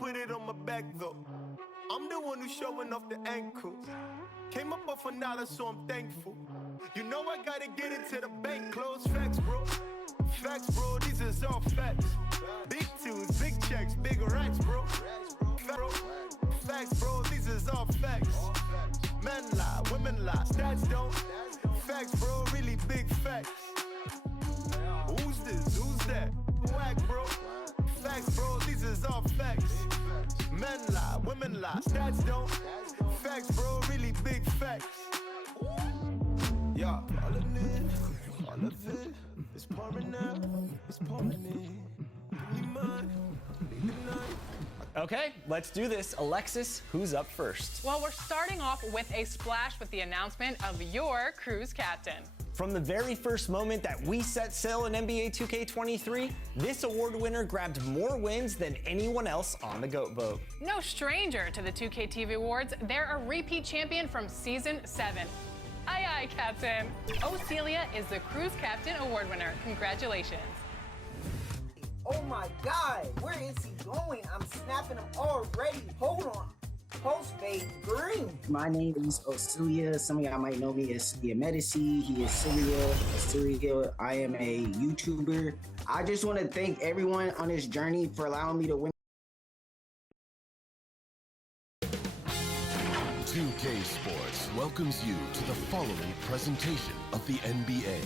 put it on my back though. I'm the one who's showing off the ankles. Came up off another, so I'm thankful. You know I gotta get it to the bank. Close facts, bro. Facts, bro. These is all facts. Big tunes, big checks, big racks, bro. Facts, bro. These is all facts. Men lie, women lie. Stats don't. Facts, bro. Really big facts. Who's this? Who's that? Whack, bro. Facts, bro. These is all facts. Men lie, women lie. Stats don't. Facts, bro. Really big facts. Yeah, all of it is pouring out, it's pouring in. Give me mine, leave it none. Okay, let's do this. Alexis, who's up first? Well, we're starting off with a splash with the announcement of your cruise captain. From the very first moment that we set sail in NBA 2K23, this award winner grabbed more wins than anyone else on the GOAT vote. No stranger to the 2K TV Awards, they're a repeat champion from Season 7. Aye, aye, Captain. Celia is the Cruise Captain Award winner. Congratulations. Oh my God, where is he going? I'm snapping him already. Hold on. Post fade green. My name is Celia. Some of y'all might know me as Celia Medici. He is Celia. I am a YouTuber. I just want to thank everyone on this journey for allowing me to win. 2K Sports welcomes you to the following presentation of the NBA.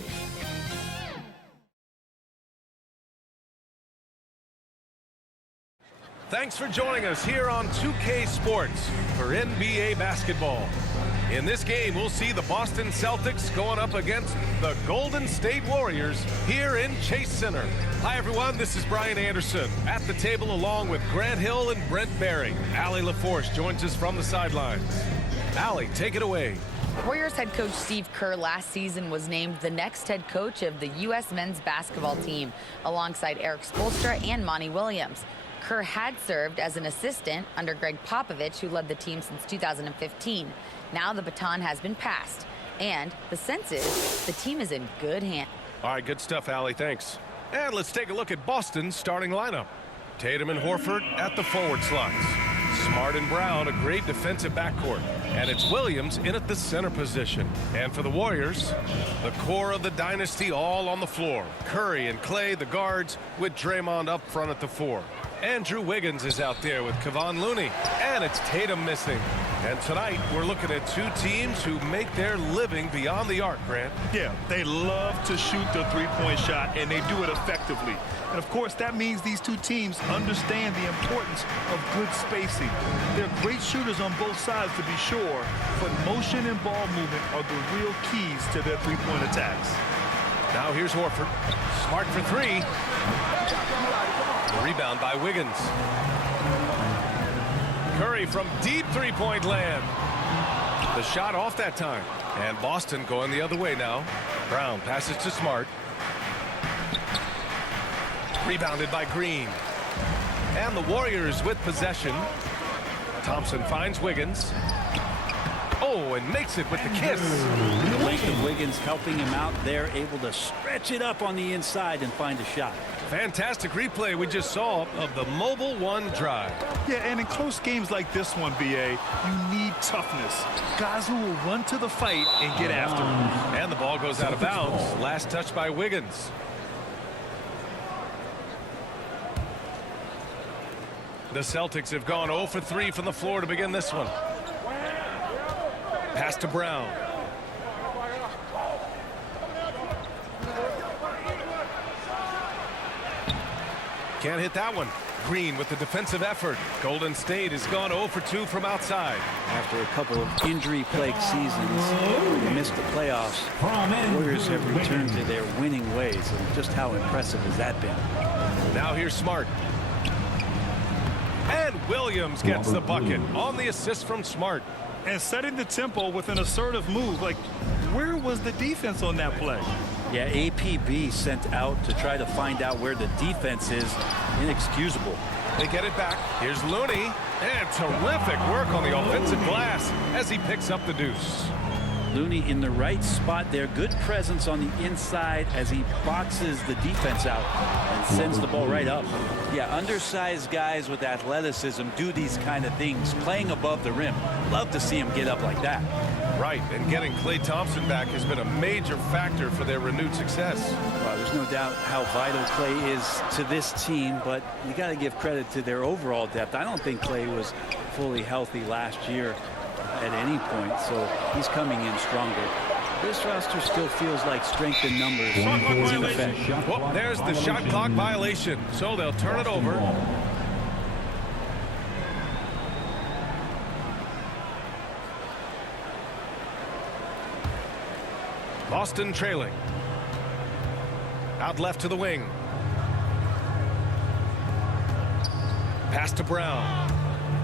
Thanks for joining us here on 2K Sports for NBA basketball. In this game, we'll see the Boston Celtics going up against the Golden State Warriors here in Chase Center. Hi, everyone. This is Brian Anderson at the table along with Grant Hill and Brent Barry. Allie LaForce joins us from the sidelines. Allie, take it away. Warriors head coach Steve Kerr last season was named the next head coach of the U.S. men's basketball team, alongside Eric Spoelstra and Monty Williams. Kerr had served as an assistant under Greg Popovich, who led the team since 2015. Now the baton has been passed, and the sense is the team is in good hands. All right, good stuff, Allie. Thanks. And let's take a look at Boston's starting lineup. Tatum and Horford at the forward slots. Smart and Brown, a great defensive backcourt. And it's Williams in at the center position. And for the Warriors, the core of the dynasty all on the floor. Curry and Clay, the guards, with Draymond up front at the 4. Andrew Wiggins is out there with Kevon Looney. And it's Tatum missing. And tonight, we're looking at two teams who make their living beyond the arc, Grant. Yeah, they love to shoot the three-point shot, and they do it effectively. And, of course, that means these two teams understand the importance of good spacing. They're great shooters on both sides, to be sure, but motion and ball movement are the real keys to their three-point attacks. Now here's Horford. Smart for 3. The rebound by Wiggins. Curry from deep three-point land. The shot off that time. And Boston going the other way now. Brown passes to Smart. Rebounded by Green. And the Warriors with possession. Thompson finds Wiggins. Oh, and makes it with the kiss. The length of Wiggins helping him out there, able to stretch it up on the inside and find a shot. Fantastic replay we just saw of the mobile one drive. Yeah, and in close games like this one, BA, you need toughness. Guys who will run to the fight and get after him. And the ball goes out of bounds. Last touch by Wiggins. The Celtics have gone 0 for 3 from the floor to begin this one. Pass to Brown. Can't hit that one. Green with the defensive effort. Golden State has gone 0 for 2 from outside. After a couple of injury-plagued seasons, they missed the playoffs. The Warriors have returned to their winning ways, and just how impressive has that been? Now here's Smart. And Williams gets the bucket on the assist from Smart. And setting the tempo with an assertive move. Like, where was the defense on that play? Yeah, APB sent out to try to find out where the defense is. Inexcusable. They get it back. Here's Looney. And terrific work on the offensive glass as he picks up the deuce. Looney in the right spot there. Good presence on the inside as he boxes the defense out and sends the ball right up. Yeah, undersized guys with athleticism do these kind of things, playing above the rim. Love to see him get up like that. Right, and getting Klay Thompson back has been a major factor for their renewed success. Well, there's no doubt how vital Klay is to this team, but you got to give credit to their overall depth. I don't think Klay was fully healthy last year at any point, so he's coming in stronger. This roster still feels like strength in numbers is in effect. Well, there's the shot clock violation, so they'll turn it over. Boston trailing. Out left to the wing. Pass to Brown.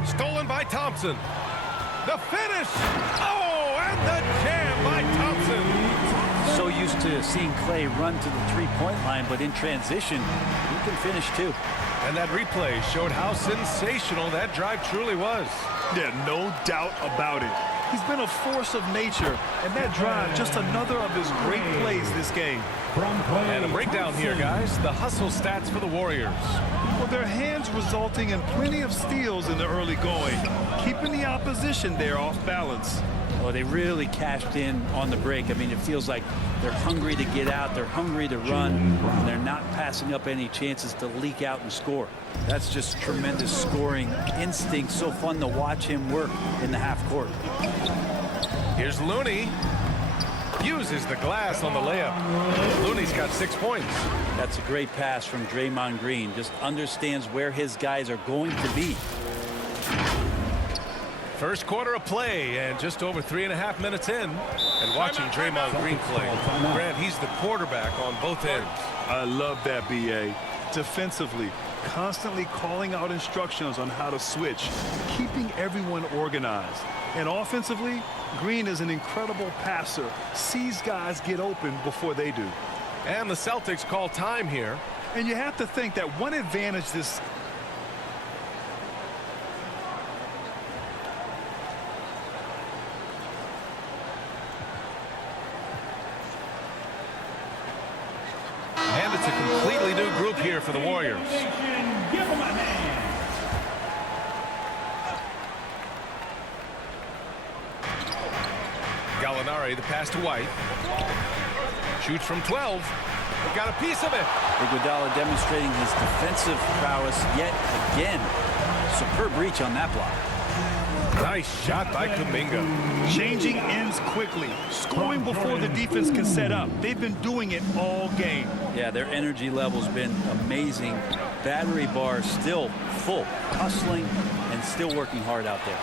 Stolen by Thompson. The finish. Oh, and the jam by Thompson. So used to seeing Klay run to the three-point line, but in transition, he can finish too. And that replay showed how sensational that drive truly was. Yeah, no doubt about it. He's been a force of nature, and that drive, just another of his great plays this game. And a breakdown here, guys. The hustle stats for the Warriors. Well, their hands resulting in plenty of steals in the early going, keeping the opposition there off balance. Well, they really cashed in on the break. I mean, it feels like they're hungry to get out, they're hungry to run, and they're not passing up any chances to leak out and score. That's just tremendous scoring instinct. So fun to watch him work in the half court. Here's Looney. Uses the glass on the layup. Looney's got 6 points. That's a great pass from Draymond Green. Just understands where his guys are going to be. First quarter of play, and just over 3.5 minutes in. And watching Draymond Green play. Grant, he's the quarterback on both ends. I love that, B.A. Defensively, constantly calling out instructions on how to switch, keeping everyone organized. And offensively, Green is an incredible passer, sees guys get open before they do. And the Celtics call time here. And you have to think that one advantage this... And it's a completely new group here for the Warriors. Gallinari, the pass to White. Shoots from 12. Got a piece of it. Iguodala demonstrating his defensive prowess yet again. Superb reach on that block. Nice shot by Kuminga. Changing ends quickly, scoring before the defense can set up. They've been doing it all game. Yeah, their energy level's been amazing. Battery bar still full, hustling and still working hard out there.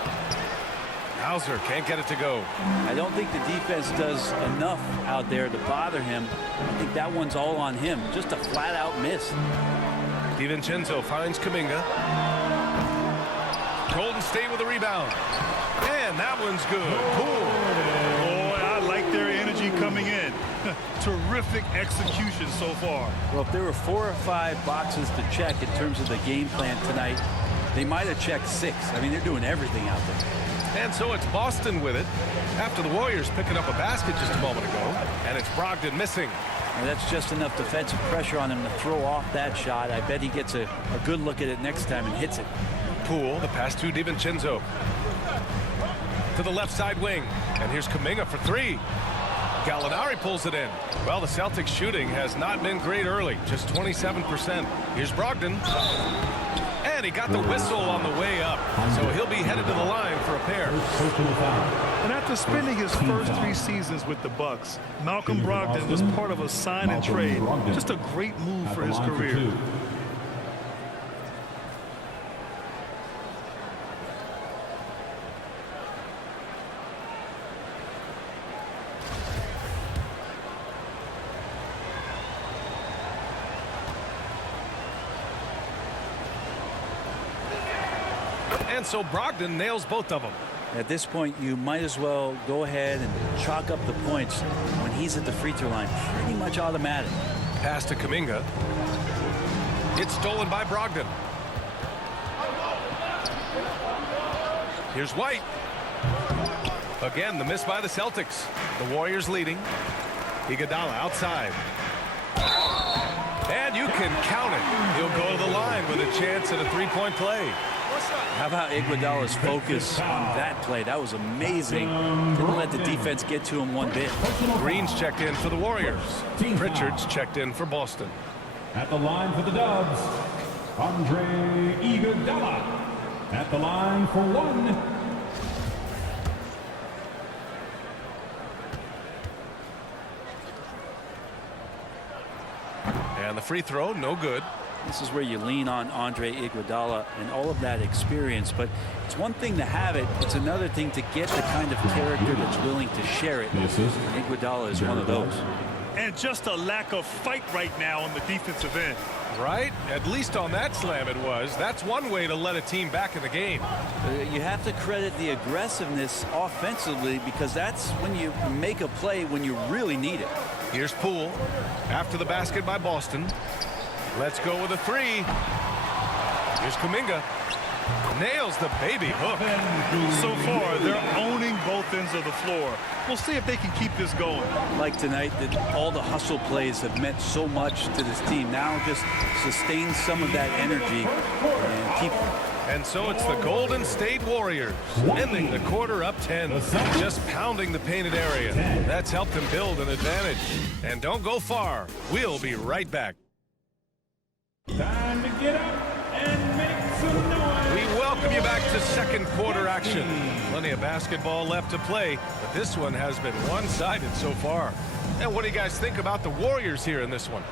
Hauser can't get it to go. I don't think the defense does enough out there to bother him. I think that one's all on him. Just a flat-out miss. DiVincenzo finds Kuminga. Golden State with a rebound. And that one's good. Cool. Boy, I like their energy coming in. Terrific execution so far. Well, if there were 4 or 5 boxes to check in terms of the game plan tonight, they might have checked 6. I mean, they're doing everything out there. And so it's Boston with it after the Warriors picking up a basket just a moment ago. And it's Brogdon missing. And that's just enough defensive pressure on him to throw off that shot. I bet he gets a good look at it next time and hits it. Poole, the pass to DiVincenzo. To the left side wing. And here's Kuminga for 3. Gallinari pulls it in. Well, the Celtics shooting has not been great early. Just 27%. Here's Brogdon. And he got the whistle on the way up. So he'll be headed to the line for a pair. And after spending his first 3 seasons with the Bucks, Malcolm Brogdon was part of a sign and trade. Just a great move for his career. And so Brogdon nails both of them. At this point, you might as well go ahead and chalk up the points when he's at the free throw line. Pretty much automatic. Pass to Kuminga. It's stolen by Brogdon. Here's White. Again, the miss by the Celtics. The Warriors leading. Iguodala outside. And you can count it. He'll go to the line with a chance at a three-point play. How about Iguodala's focus on that play? That was amazing. Didn't let the defense get to him one bit. Green's checked in for the Warriors. Pritchard's checked in for Boston. At the line for the Dubs, Andre Iguodala. At the line for one. And the free throw, no good. This is where you lean on Andre Iguodala and all of that experience, but it's one thing to have it, it's another thing to get the kind of character that's willing to share it. And Iguodala is one of those. And just a lack of fight right now on the defensive end. Right? At least on that slam it was. That's one way to let a team back in the game. You have to credit the aggressiveness offensively, because that's when you make a play when you really need it. Here's Poole after the basket by Boston. Let's go with a three. Here's Kuminga. Nails the baby hook. So far, they're owning both ends of the floor. We'll see if they can keep this going. Like tonight, that all the hustle plays have meant so much to this team. Now just sustain some of that energy and keep. And so it's the Golden State Warriors ending the quarter up 10, just pounding the painted area. That's helped them build an advantage. And don't go far. We'll be right back. Time to get up and make some noise. We welcome you back to second quarter action. Plenty of basketball left to play, but this one has been one-sided so far. And what do you guys think about the Warriors here in this one?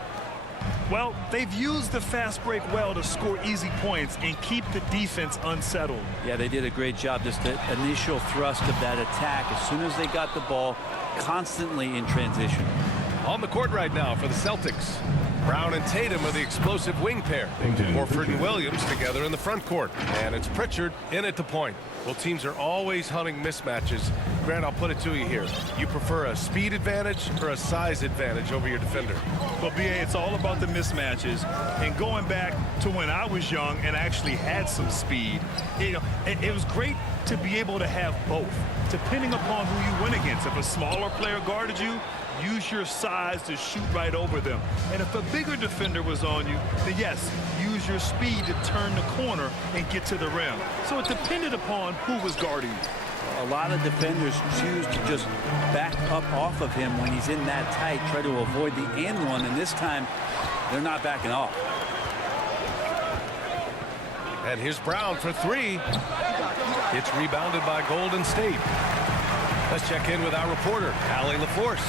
Well, they've used the fast break well to score easy points and keep the defense unsettled. Yeah, they did a great job. Just the initial thrust of that attack, as soon as they got the ball, constantly in transition. On the court right now for the Celtics, Brown and Tatum are the explosive wing pair. Horford and Williams together in the front court. And it's Pritchard in at the point. Well, teams are always hunting mismatches. Grant, I'll put it to you here. You prefer a speed advantage or a size advantage over your defender? Well, B.A., it's all about the mismatches. And going back to when I was young and actually had some speed, it was great to be able to have both, depending upon who you went against. If a smaller player guarded you, use your size to shoot right over them. And if a bigger defender was on you, then yes, use your speed to turn the corner and get to the rim. So it depended upon who was guarding you. A lot of defenders choose to just back up off of him when he's in that tight, try to avoid the and one, and this time they're not backing off. And here's Brown for three. It's rebounded by Golden State. Let's check in with our reporter, Allie LaForce.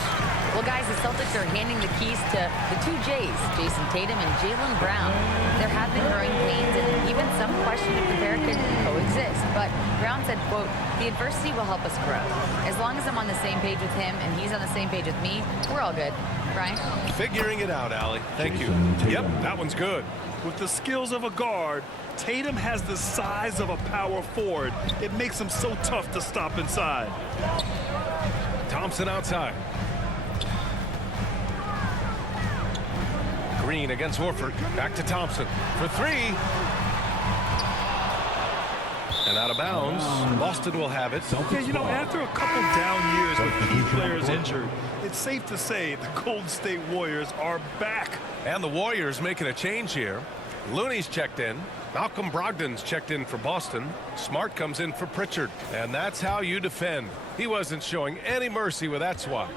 Well, guys, the Celtics are handing the keys to the two J's, Jason Tatum and Jaylen Brown. There have been growing pains and even some question if the pair could coexist. But Brown said, quote, "The adversity will help us grow. As long as I'm on the same page with him and he's on the same page with me, we're all good." Brian? Figuring it out, Allie. Thank you. Yep, that one's good. With the skills of a guard, Tatum has the size of a power forward. It makes him so tough to stop inside. Thompson outside. Green against Horford. Back to Thompson for three. And out of bounds. Boston will have it. Yeah, after a couple down years with key players injured, it's safe to say the Golden State Warriors are back. And the Warriors making a change here. Looney's checked in. Malcolm Brogdon's checked in for Boston. Smart comes in for Pritchard. And that's how you defend. He wasn't showing any mercy with that swat.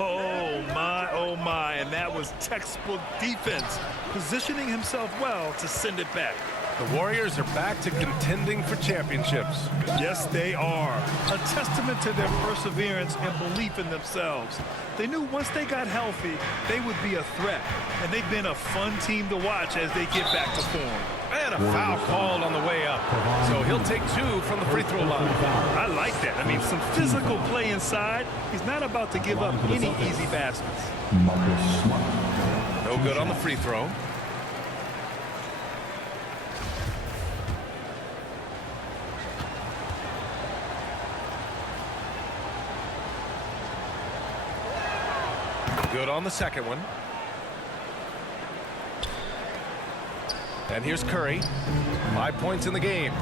Oh my, and that was textbook defense, positioning himself well to send it back. The Warriors are back to contending for championships. Yes, they are. A testament to their perseverance and belief in themselves. They knew once they got healthy, they would be a threat. And they've been a fun team to watch as they get back to form. And a foul called on the way up. So he'll take two from the free throw line. I like that. I mean, some physical play inside. He's not about to give up any easy baskets. No good on the free throw. Good on the second one. And here's Curry. 5 points in the game.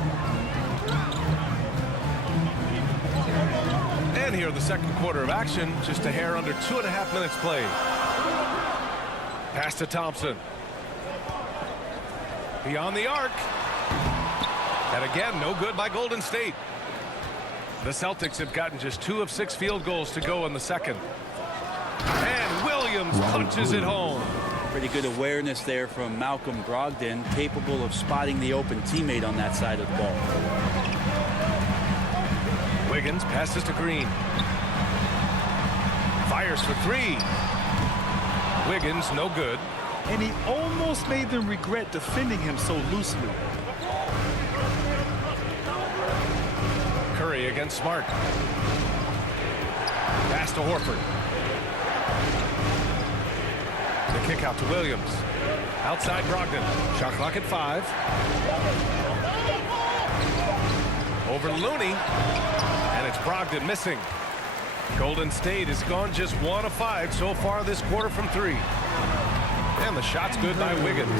And here in the second quarter of action, just a hair under 2.5 minutes played. Pass to Thompson. Beyond the arc. And again, no good by Golden State. The Celtics have gotten just 2 of 6 field goals to go in the second. And Williams punches it home. Pretty good awareness there from Malcolm Brogdon, capable of spotting the open teammate on that side of the ball. Wiggins passes to Green. Fires for 3. Wiggins, no good. And he almost made them regret defending him so loosely. Curry against Smart. Pass to Horford. The kick out to Williams. Outside Brogdon. Shot clock at 5. Over Looney. And it's Brogdon missing. Golden State has gone just 1 of 5 so far this quarter from 3. And the shot's good by Wiggins.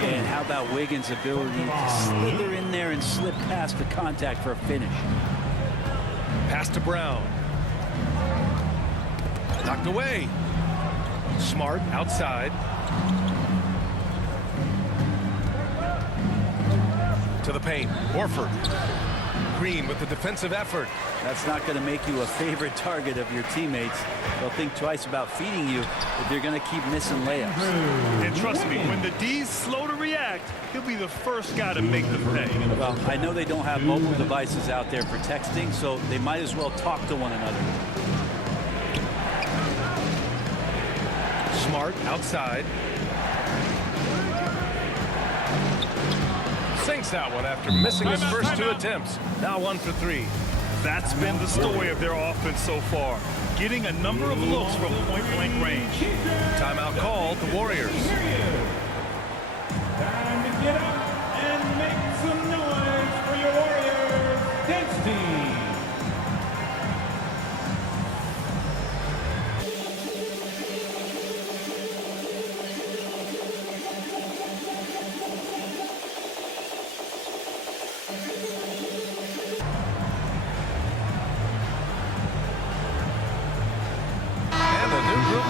And how about Wiggins' ability to slither in there and slip past the contact for a finish. Pass to Brown. Knocked away. Smart outside. To the paint. Horford. Green with the defensive effort. That's not going to make you a favorite target of your teammates. They'll think twice about feeding you if you're going to keep missing layups. And trust me, when the D's slow to react, he'll be the first guy to make the pay. Well, I know they don't have mobile devices out there for texting, so they might as well talk to one another. Smart outside. Sinks that one after missing his first 2 attempts. Now 1 for 3. That's been the story of their offense so far. Getting a number of looks from point-blank range. Timeout called the Warriors. Time to get up and make some noise for your Warriors dance team.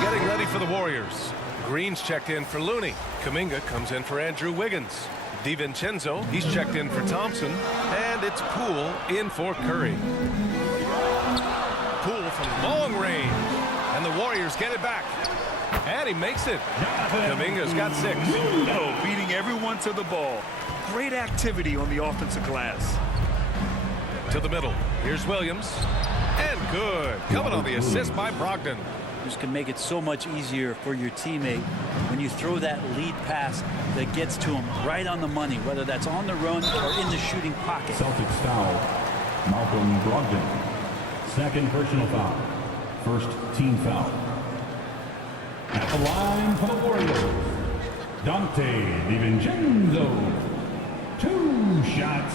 Getting ready for the Warriors. Green's checked in for Looney. Kuminga comes in for Andrew Wiggins. DiVincenzo, he's checked in for Thompson. And it's Poole in for Curry. Poole from long range. And the Warriors get it back. And he makes it. Kuminga's got 6. Oh, beating everyone to the ball. Great activity on the offensive glass. To the middle. Here's Williams. And good. Coming on the assist by Brogdon. This can make it so much easier for your teammate when you throw that lead pass that gets to him right on the money, whether that's on the run or in the shooting pocket. Celtics foul. Malcolm Brogdon. Second personal foul. First team foul. At the line for the Warriors, Dante DiVincenzo. 2 shots.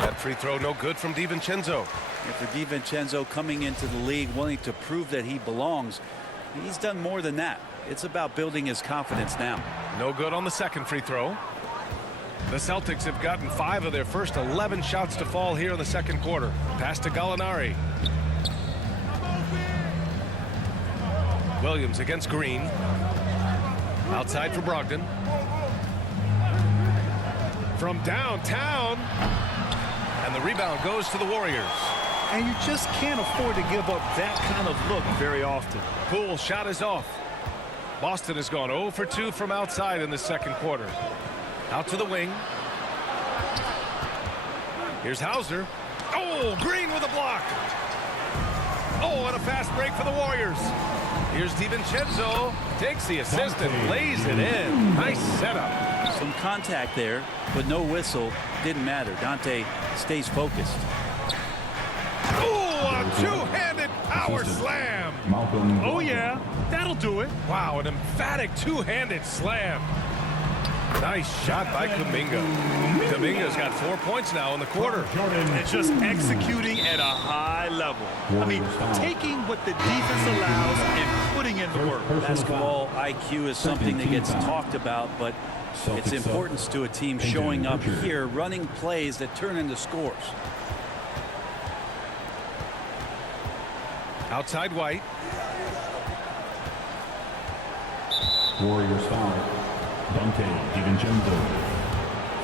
That free throw no good from DiVincenzo. And for DiVincenzo coming into the league wanting to prove that he belongs, he's done more than that. It's about building his confidence now. No good on the second free throw. The Celtics have gotten 5 of their first 11 shots to fall here in the second quarter. Pass to Gallinari. Williams against Green. Outside for Brogdon. From downtown. And the rebound goes to the Warriors. And you just can't afford to give up that kind of look very often. Poole's shot is off. Boston has gone 0 for 2 from outside in the second quarter. Out to the wing. Here's Hauser. Oh, Green with a block. Oh, and a fast break for the Warriors. Here's DiVincenzo. Takes the assist and lays it in. Nice setup. Some contact there, but no whistle. Didn't matter. Dante stays focused. Oh, a two-handed power slam. Oh, yeah. That'll do it. Wow, an emphatic two-handed slam. Nice shot by Kuminga. Kuminga's got 4 points now in the quarter. And just executing at a high level. I mean, taking what the defense allows and putting in the work. Basketball IQ is something that gets talked about, but It's importance to a team showing up here, running plays that turn into scores. Outside White. Warriors foul. Dante DiVincenzo.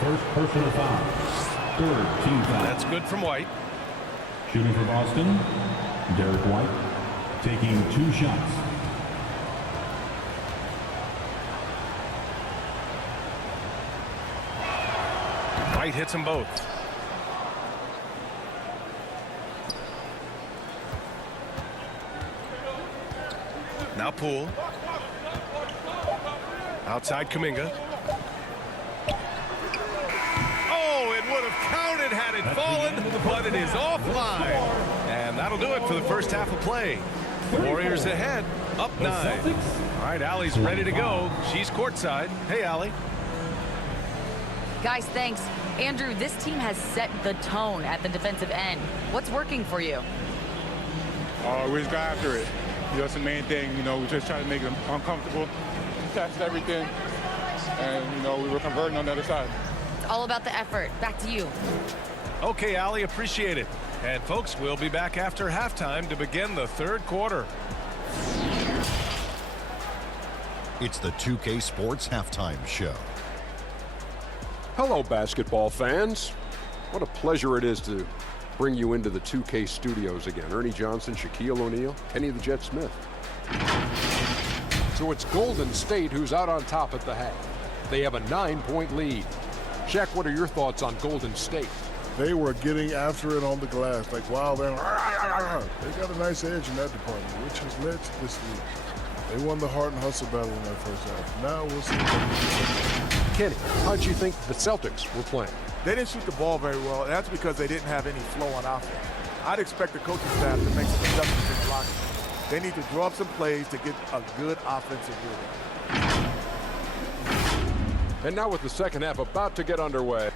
First personal foul. Third team foul. That's good from White. Shooting for Boston, Derek White, taking 2 shots. White hits them both. Now Poole. Outside Kuminga. Oh, it would have counted had it fallen, but it is offline. And that'll do it for the first half of play. Warriors ahead, up 9. All right, Allie's ready to go. She's courtside. Hey, Allie. Guys, thanks. Andrew, this team has set the tone at the defensive end. What's working for you? We just got after it. That's the main thing. We just try to make them uncomfortable, test everything, and, we were converting on the other side. It's all about the effort. Back to you. Okay, Allie, appreciate it. And, folks, we'll be back after halftime to begin the third quarter. It's the 2K Sports Halftime Show. Hello, basketball fans. What a pleasure it is to bring you into the 2K studios again. Ernie Johnson, Shaquille O'Neal, Kenny the Jet Smith. So it's Golden State who's out on top at the half. They have a 9-point lead. Shaq, what are your thoughts on Golden State? They were getting after it on the glass. Like, wow, they got a nice edge in that department, which has led to this lead. They won the heart and hustle battle in that first half. Now we'll see. Kenny, how'd you think the Celtics were playing? They didn't shoot the ball very well, and that's because they didn't have any flow on offense. I'd expect the coaching staff to make some adjustments in the locker room. They need to draw up some plays to get a good offensive rhythm. And now with the second half about to get underway.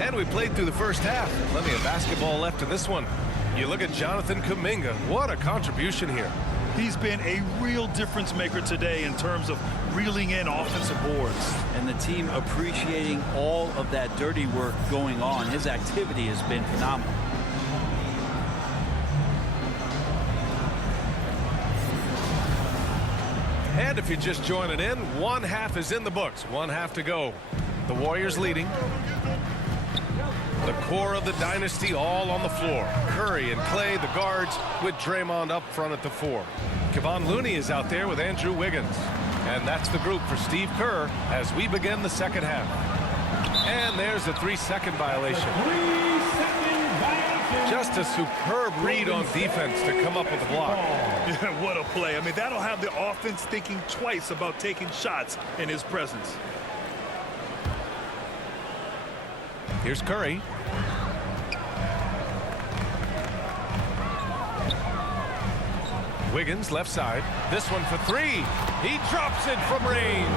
And we played through the first half. Plenty of basketball left in this one. You look at Jonathan Kuminga. What a contribution here. He's been a real difference maker today in terms of reeling in offensive boards. And the team appreciating all of that dirty work going on. His activity has been phenomenal. And if you're just joining in, one half is in the books. One half to go. The Warriors leading. The core of the dynasty all on the floor. Curry and Clay, the guards, with Draymond up front at the 4. Kevon Looney is out there with Andrew Wiggins. And that's the group for Steve Kerr as we begin the second half. And there's a 3-second violation. Just a superb read on defense to come up with a block. Yeah, what a play. I mean, that'll have the offense thinking twice about taking shots in his presence. Here's Curry. Wiggins left side. This one for 3. He drops it from range.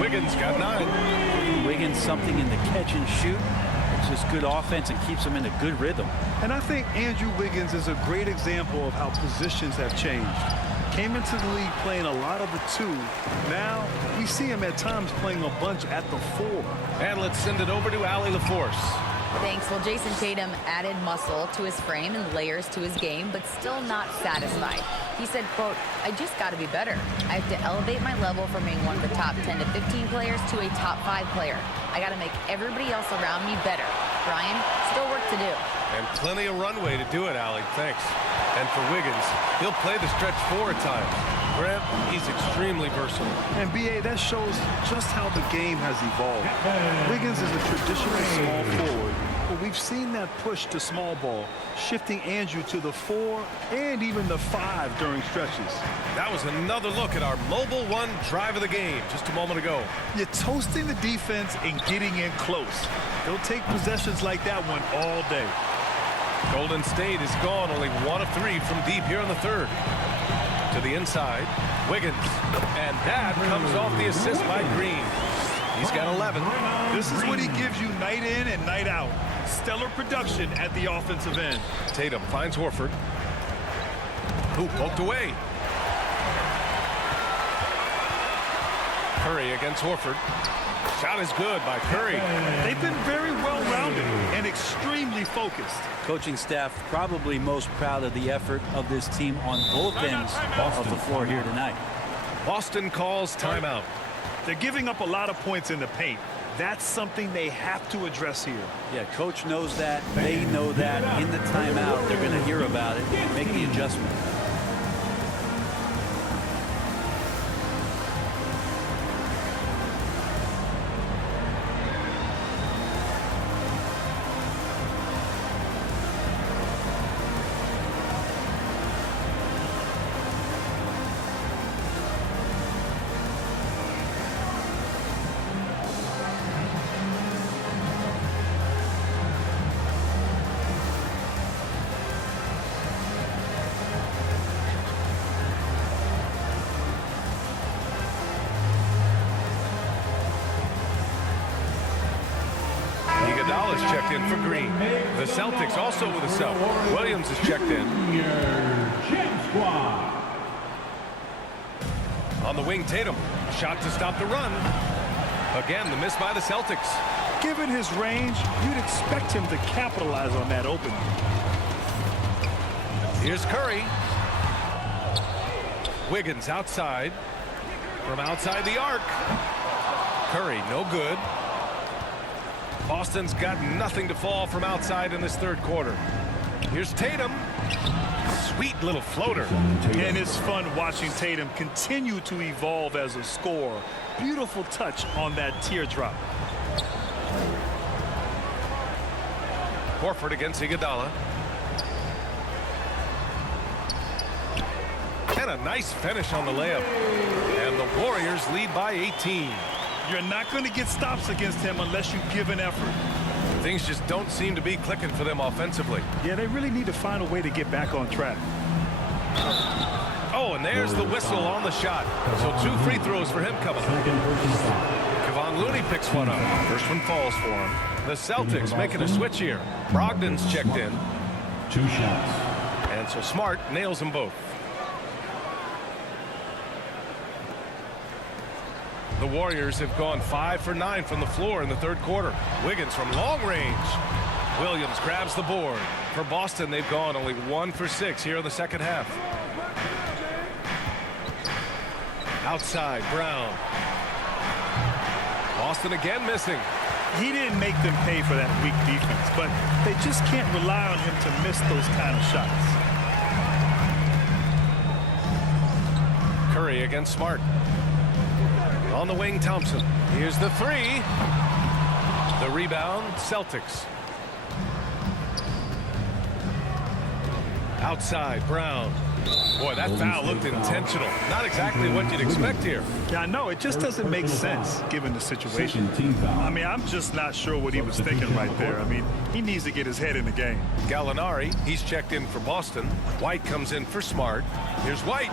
Wiggins got 9. Wiggins something in the catch and shoot. It's just good offense and keeps him in a good rhythm. And I think Andrew Wiggins is a great example of how positions have changed. Came into the league playing a lot of the 2. Now we see him at times playing a bunch at the 4. And let's send it over to Allie LaForce. Thanks. Well, Jason Tatum added muscle to his frame and layers to his game, but still not satisfied. He said, quote, "I just got to be better. I have to elevate my level from being one of the top 10 to 15 players to a top 5 player. I got to make everybody else around me better. Brian, still work to do." And plenty of runway to do it, Allie. Thanks. And for Wiggins, he'll play the stretch 4 at times. Grant, he's extremely versatile. And B.A., that shows just how the game has evolved. Wiggins is a traditional small forward, but we've seen that push to small ball, shifting Andrew to the 4 and even the 5 during stretches. That was another look at our Mobile One drive of the game just a moment ago. You're toasting the defense and getting in close. They'll take possessions like that one all day. Golden State is gone, only 1 of 3 from deep here in the third. To the inside, Wiggins. And that comes off the assist by Green. He's got 11. This is what he gives you night in and night out. Stellar production at the offensive end. Tatum finds Horford. Who poked away. Curry against Horford. Shot is good by Curry. They've been very well-rounded and extremely focused. Coaching staff probably most proud of the effort of this team on both ends of the floor here tonight. Boston calls timeout. They're giving up a lot of points in the paint. That's something they have to address here. Yeah, coach knows that. They know that. In the timeout, they're going to hear about it and make the adjustment. Iguodala's checked in for Green. The Celtics also with a sub. Williams is checked in. On the wing, Tatum. Shot to stop the run. Again, the miss by the Celtics. Given his range, you'd expect him to capitalize on that opening. Here's Curry. Wiggins outside. From outside the arc. Curry, no good. Boston's got nothing to fall from outside in this third quarter. Here's Tatum. Sweet little floater. And it's fun watching Tatum continue to evolve as a scorer. Beautiful touch on that teardrop. Horford against Iguodala. And a nice finish on the layup. And the Warriors lead by 18. You're not going to get stops against him unless you give an effort. Things just don't seem to be clicking for them offensively. Yeah, they really need to find a way to get back on track. Oh, and there's the whistle on the shot. So 2 free throws for him coming up. Kevon Looney picks one up. First one falls for him. The Celtics making a switch here. Brogdon's checked in. 2 shots. And so Smart nails them both. The Warriors have gone 5 for 9 from the floor in the third quarter. Wiggins from long range. Williams grabs the board. For Boston, they've gone only 1 for 6 here in the second half. Outside, Brown. Boston again missing. He didn't make them pay for that weak defense, but they just can't rely on him to miss those kind of shots. Curry against Smart. On the wing, Thompson. Here's the 3. The rebound, Celtics. Outside, Brown. Boy, that foul looked intentional. Not exactly what you'd expect here. Yeah, I know. It just doesn't make sense given the situation. I mean, I'm just not sure what he was thinking right there. I mean, he needs to get his head in the game. Gallinari, he's checked in for Boston. White comes in for Smart. Here's White.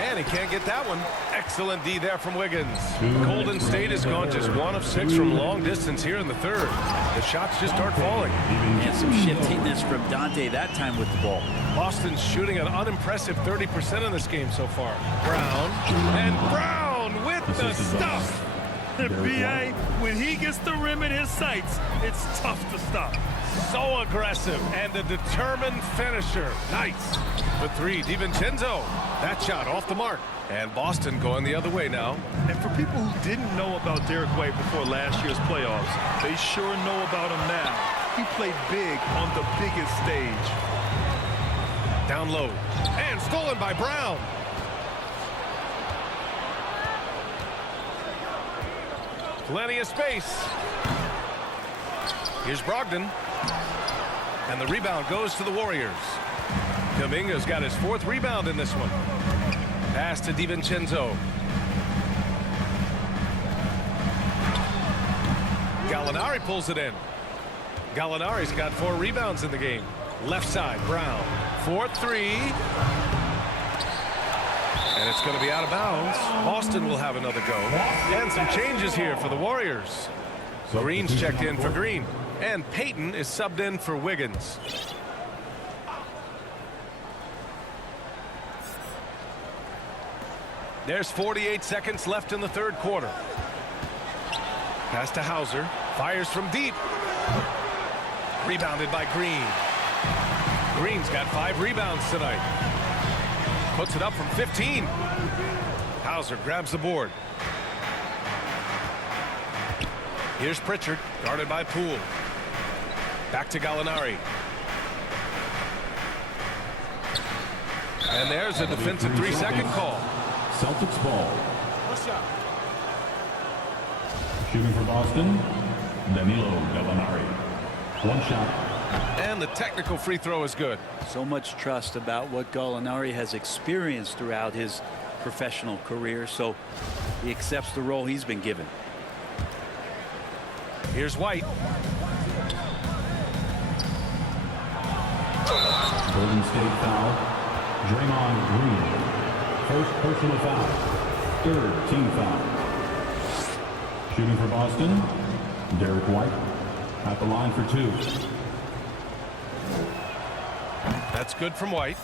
And he can't get that one. Excellent D there from Wiggins. Golden State has gone just 1 of 6 from long distance here in the third. The shots just aren't falling. And some shiftiness from Dante that time with the ball. Boston's shooting an unimpressive 30% in this game so far. Brown. And Brown with the stuff. B.A., when he gets the rim in his sights, it's tough to stop. So aggressive and a determined finisher. Nice. The 3, DiVincenzo. That shot off the mark. And Boston going the other way now. And for people who didn't know about Derek White before last year's playoffs, they sure know about him now. He played big on the biggest stage. Down low. And stolen by Brown. Plenty of space. Here's Brogdon. And the rebound goes to the Warriors. Kuminga's got his 4th rebound in this one. Pass to DiVincenzo. Gallinari pulls it in. Gallinari's got 4 rebounds in the game. Left side, Brown. 4-3. And it's going to be out of bounds. Boston will have another go. And some changes here for the Warriors. Green's checked in for Green. And Payton is subbed in for Wiggins. There's 48 seconds left in the third quarter. Pass to Hauser. Fires from deep. Rebounded by Green. Green's got 5 rebounds tonight. Puts it up from 15. Hauser grabs the board. Here's Pritchard, guarded by Poole. Back to Gallinari. And there's a defensive 3-second call. Celtics ball. Shooting for Boston, Danilo Gallinari. One shot. And the technical free throw is good. So much trust about what Gallinari has experienced throughout his professional career, so he accepts the role he's been given. Here's White. Golden State foul. Draymond Green. First personal foul. Third team foul. Shooting for Boston, Derek White. At the line for 2. That's good from White.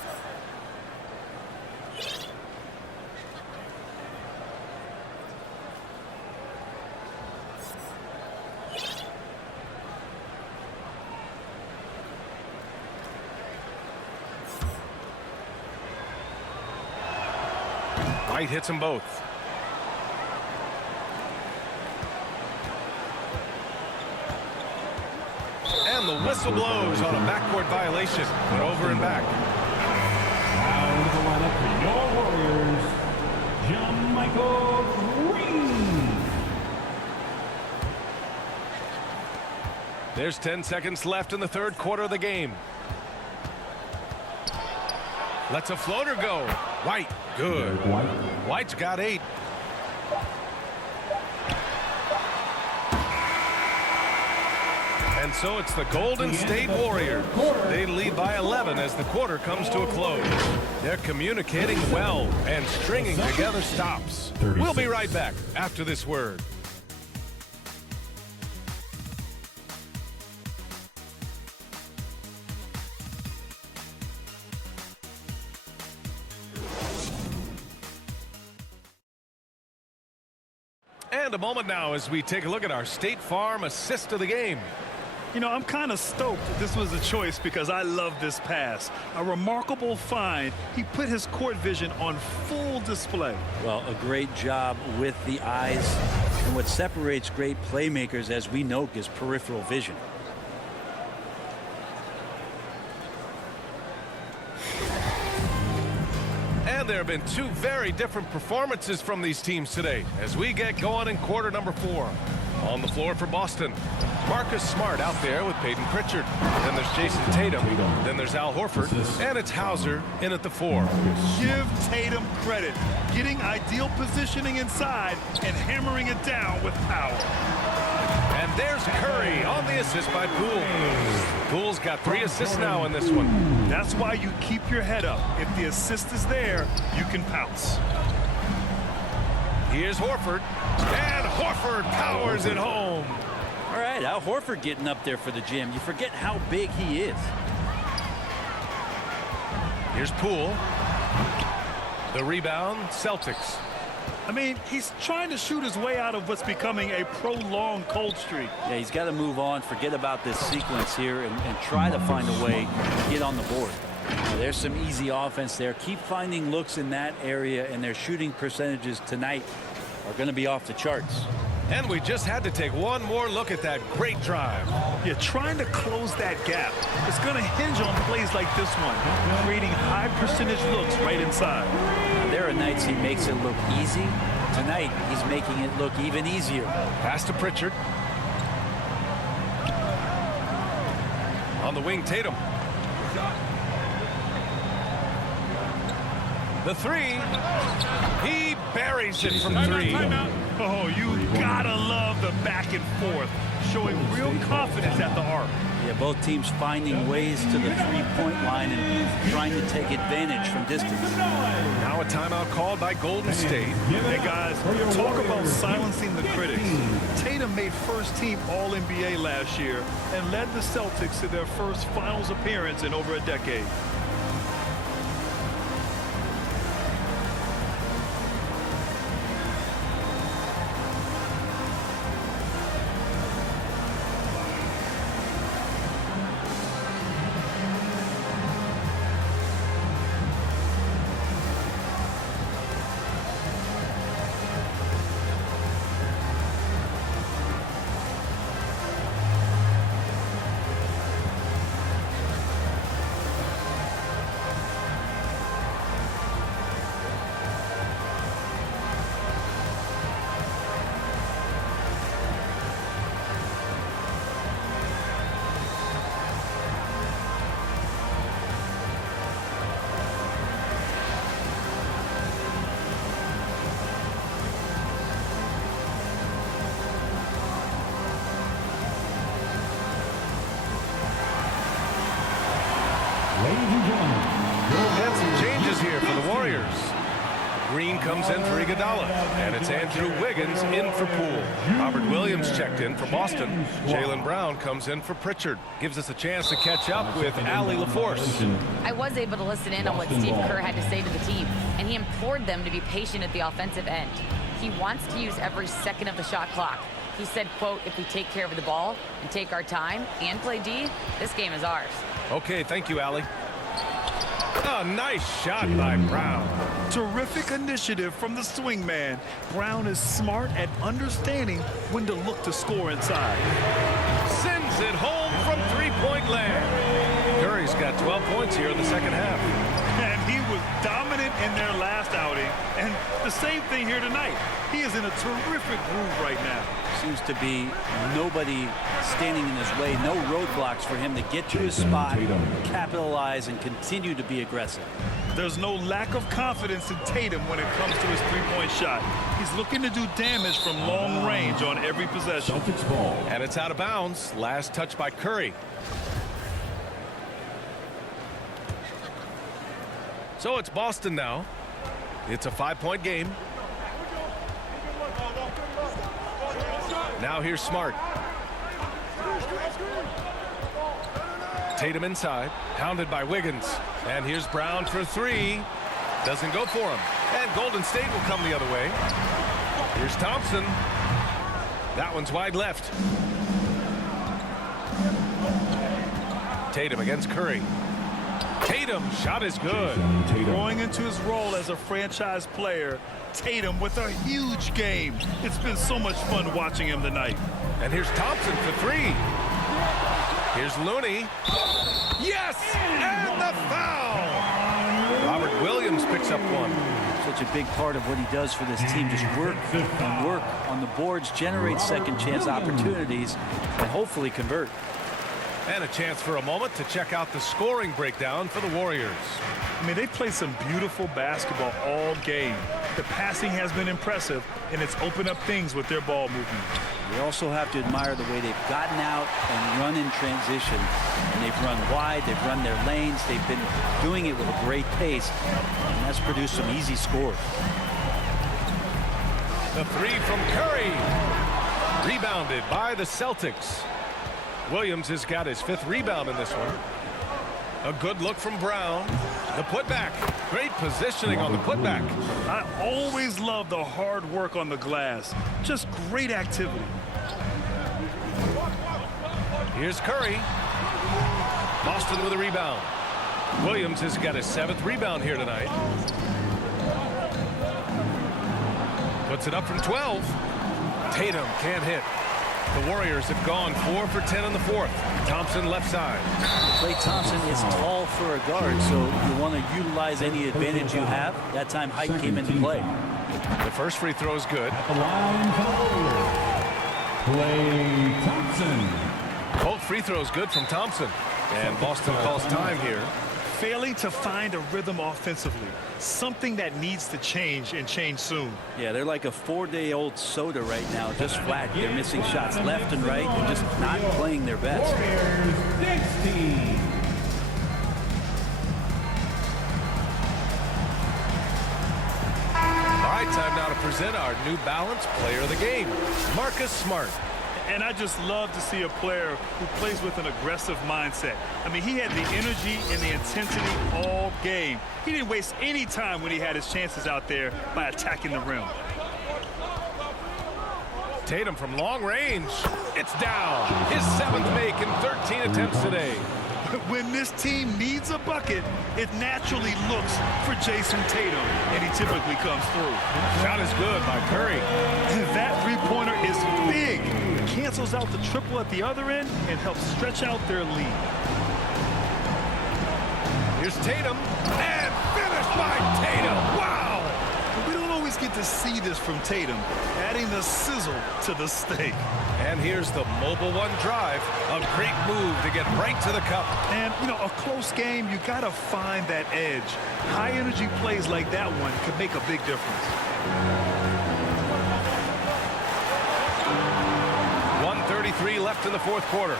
White hits them both. And the whistle blows on a backcourt violation. But over and back. Now into the lineup for your Warriors, John-Michael Green. There's 10 seconds left in the third quarter of the game. Lets a floater go. White, good. White's got 8. And so it's the Golden State Warriors. They lead by 11 as the quarter comes to a close. They're communicating well and stringing together stops. We'll be right back after this word. And a moment now as we take a look at our State Farm assist of the game. You know, I'm kind of stoked that this was a choice because I love this pass. A remarkable find. He put his court vision on full display. Well, a great job with the eyes. And what separates great playmakers, as we know, is peripheral vision. And there have been 2 very different performances from these teams today as we get going in quarter number 4. On the floor for Boston, Marcus Smart out there with Payton Pritchard. Then there's Jason Tatum. Then there's Al Horford. And it's Hauser in at the 4. Give Tatum credit. Getting ideal positioning inside and hammering it down with power. And there's Curry on the assist by Poole. Poole's got 3 assists now in this one. That's why you keep your head up. If the assist is there, you can pounce. Here's Horford. And Horford powers it home. All right, Al Horford getting up there for the gym. You forget how big he is. Here's Poole. The rebound, Celtics. I mean, he's trying to shoot his way out of what's becoming a prolonged cold streak. Yeah, he's got to move on, forget about this sequence here, and try to find a way to get on the board. Now, there's some easy offense there. Keep finding looks in that area, and their shooting percentages tonight are going to be off the charts. And we just had to take one more look at that great drive. Yeah, trying to close that gap. It's going to hinge on plays like this one, creating high percentage looks right inside. Now, there are nights he makes it look easy. Tonight, he's making it look even easier. Pass to Pritchard. On the wing, Tatum. The 3. He buries it from 3. Oh, you gotta love the back and forth, showing real confidence at the arc. Yeah, both teams finding ways to the three-point line and trying to take advantage from distance. Now a timeout called by Golden State. Hey, guys, talk about silencing the critics. Tatum made first-team All-NBA last year and led the Celtics to their first finals appearance in over a decade. And some changes here for the Warriors. Green comes in for Iguodala, and it's Andrew Wiggins in for Poole. Robert Williams checked in for Boston. Jaylen Brown comes in for Pritchard. Gives us a chance to catch up with Allie LaForce. I was able to listen in on what Steve Kerr had to say to the team, and he implored them to be patient at the offensive end. He wants to use every second of the shot clock. He said, quote, if we take care of the ball and take our time and play D, this game is ours. Okay, thank you, Allie. A nice shot by Brown. Terrific initiative from the swing man. Brown is smart at understanding when to look to score inside. Sends it home from three-point land. Curry's got 12 points here in the second half. And he was dominant in their last outing. And the same thing here tonight. He is in a terrific groove right now. Seems to be nobody standing in his way, no roadblocks for him to get to his spot, capitalize, and continue to be aggressive. There's no lack of confidence in Tatum when it comes to his three-point shot. He's looking to do damage from long range on every possession. And it's out of bounds. Last touch by Curry. So it's Boston now. It's a 5-point game. Now here's Smart. Tatum inside, hounded by Wiggins. And here's Brown for three. Doesn't go for him. And Golden State will come the other way. Here's Thompson. That one's wide left. Tatum against Curry. Tatum, shot is good. Growing into his role as a franchise player, Tatum with a huge game. It's been so much fun watching him tonight. And here's Thompson for three. Here's Looney. Yes! And the foul! Robert Williams picks up one. Such a big part of what he does for this team. Just work and work on the boards, generate second chance opportunities, and hopefully convert. And a chance for a moment to check out the scoring breakdown for the Warriors. I mean, they play some beautiful basketball all game. The passing has been impressive, and it's opened up things with their ball movement. We also have to admire the way they've gotten out and run in transition. And they've run wide, they've run their lanes, they've been doing it with a great pace, and that's produced some easy scores. The three from Curry. Rebounded by the Celtics. Williams has got his 5th rebound in this one. A good look from Brown. The putback. Great positioning on the putback. I always love the hard work on the glass. Just great activity. Here's Curry. Boston with a rebound. Williams has got his 7th rebound here tonight. Puts it up from 12. Tatum can't hit. The Warriors have gone 4 for 10 in the 4th. Thompson left side. Klay Thompson is tall for a guard, so you want to utilize any advantage you have. That time height came into play. The first free throw is good. At the line, Klay Thompson. Both free throws good from Thompson. And Boston calls time here. Failing to find a rhythm offensively. Something that needs to change and change soon. Yeah, they're like a 4-day-old soda right now, just flat. They're missing shots left and right and just not playing their best. 15. All right, time now to present our New Balance Player of the Game, Marcus Smart. And I just love to see a player who plays with an aggressive mindset. I mean, he had the energy and the intensity all game. He didn't waste any time when he had his chances out there by attacking the rim. Tatum from long range. It's down. His 7th make in 13 attempts today. When this team needs a bucket, it naturally looks for Jason Tatum, and he typically comes through. Shot is good by Curry. That three-pointer is big. Cancels out the triple at the other end and helps stretch out their lead. Here's Tatum, and finished by Tatum. Wow! We don't always get to see this from Tatum, adding the sizzle to the steak. And here's the mobile one drive. A great move to get right to the cup. And, you know, a close game, you got to find that edge. High-energy plays like that one could make a big difference. 1:33 left in the 4th quarter.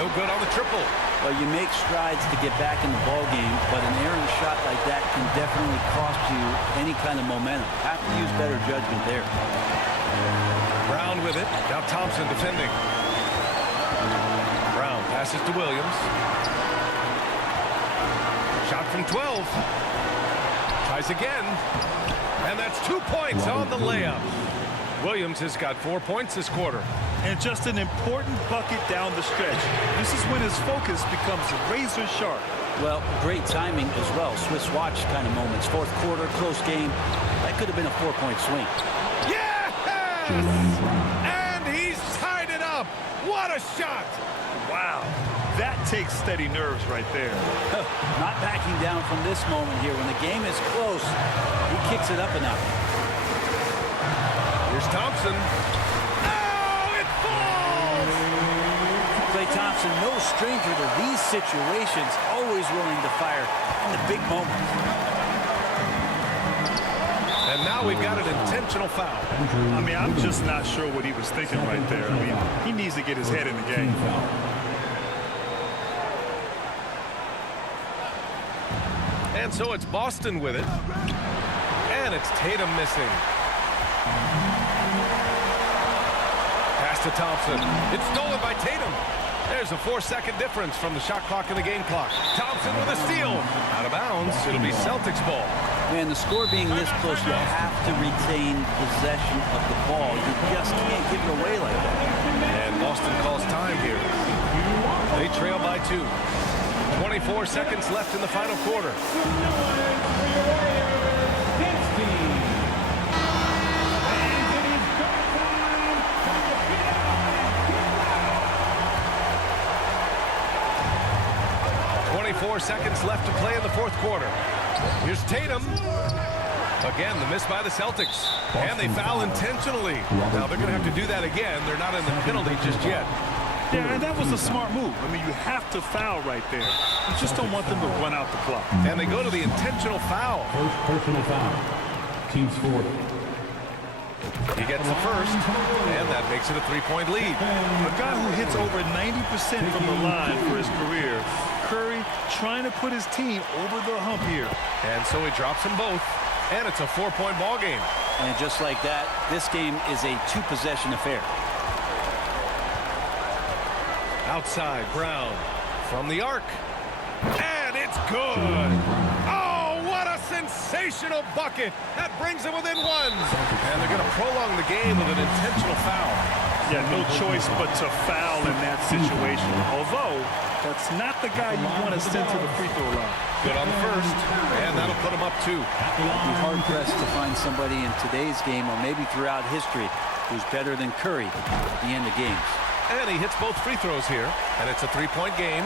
No good on the triple. Well, you make strides to get back in the ball game, but an errant shot like that can definitely cost you any kind of momentum. Have to use better judgment there. Brown with it. Now Thompson defending. Brown passes to Williams. Shot from 12. Tries again. And that's 2 points on the layup. Williams has got 4 points this quarter. And just an important bucket down the stretch. This is when his focus becomes razor sharp. Well, great timing as well. Swiss watch kind of moments. 4th quarter, close game. That could have been a 4-point swing. Yes! And he's tied it up. What a shot. Wow. That takes steady nerves right there. Not backing down from this moment here. When the game is close, he kicks it up a notch. Here's Thompson. Oh, it falls! Klay Thompson, no stranger to these situations, always willing to fire in the big moments. And now we've got an intentional foul. I mean, I'm just not sure what he was thinking right there. I mean, he needs to get his head in the game. And so it's Boston with it. And it's Tatum missing. Pass to Thompson. It's stolen by Tatum. There's a 4-second difference from the shot clock and the game clock. Thompson with a steal. Out of bounds. It'll be Celtics ball. Man, the score being this close, you have to retain possession of the ball. You just can't give it away like that. And Boston calls time here. They trail by 2. 24 seconds left in the final quarter. 24 seconds left to play in the 4th quarter. Here's Tatum. Again, the miss by the Celtics. And they foul intentionally. Now they're going to have to do that again. They're not in the penalty just yet. Yeah, and that was a smart move. I mean, you have to foul right there. You just don't want them to run out the clock. And they go to the intentional foul. First personal foul. Team scored. He gets the first, and that makes it a 3-point lead. A guy who hits over 90% from the line for his career. Curry trying to put his team over the hump here. And so he drops them both, and it's a 4-point ball game. And just like that, this game is a 2-possession affair. Outside, Brown from the arc. And it's good. Oh, what a sensational bucket. That brings them within 1. And they're going to prolong the game with an intentional foul. Yeah, no choice but to foul in that situation. Although, that's not the guy you want to send to the free throw line. Good on the first, and that'll put him up 2. You'd be hard-pressed to find somebody in today's game, or maybe throughout history, who's better than Curry at the end of games. And he hits both free throws here, and it's a 3-point game.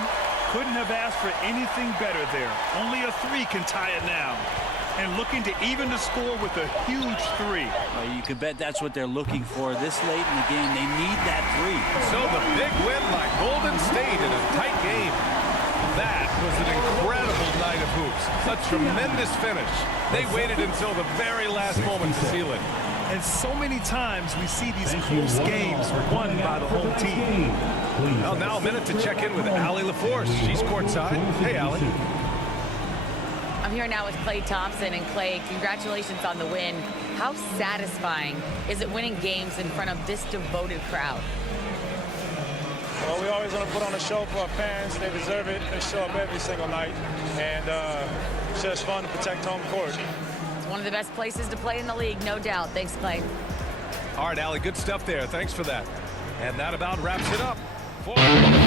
Couldn't have asked for anything better there. Only a 3 can tie it now. And looking to even the score with a huge 3. Well, you can bet that's what they're looking for this late in the game. They need that 3. So the big win by Golden State in a tight game. That was an incredible night of hoops. A tremendous finish. They waited until the very last moment to seal it. And so many times we see these close games won by the home team. Well, now a minute to check in with Allie LaForce. She's courtside. Hey, Allie. I'm here now with Klay Thompson. And Klay, congratulations on the win. How satisfying is it winning games in front of this devoted crowd? Well, we always want to put on a show for our fans. They deserve it. They show up every single night. And it's just fun to protect home court. It's one of the best places to play in the league, no doubt. Thanks, Klay. All right, Allie, good stuff there. Thanks for that. And that about wraps it up. All right.